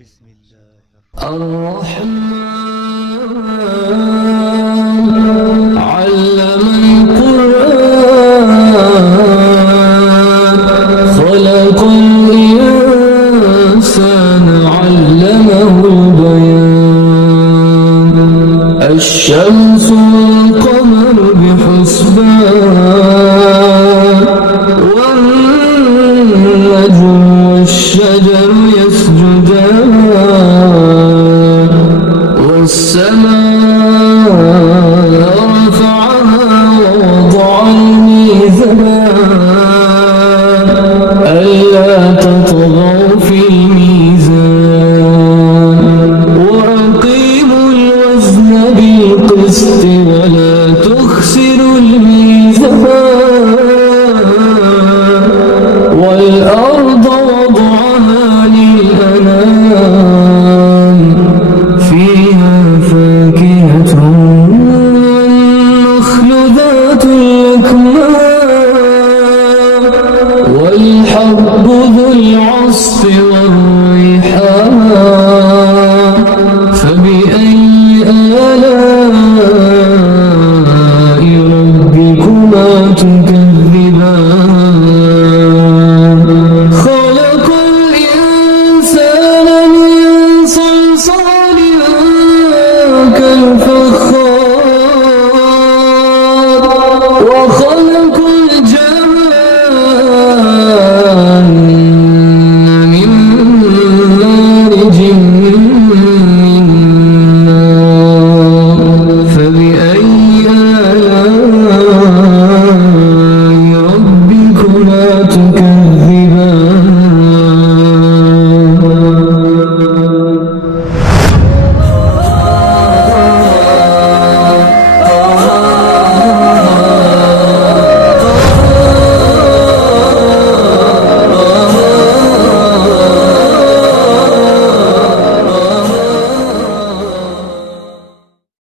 بسم الله الرحمن علم القرآن خلق الإنسان علمه البيان الشمس والقمر بحسبان والنجم والشجر يسجدان والسماء رفعها ووضع الميزان ألا تطغوا في الميزان وأقيموا الوزن بالقسط ولا تخسروا الميزان والأرض وضعها للأنام فيها فاكهة والنخل ذات الأكمام والحب ذو العصف والريحان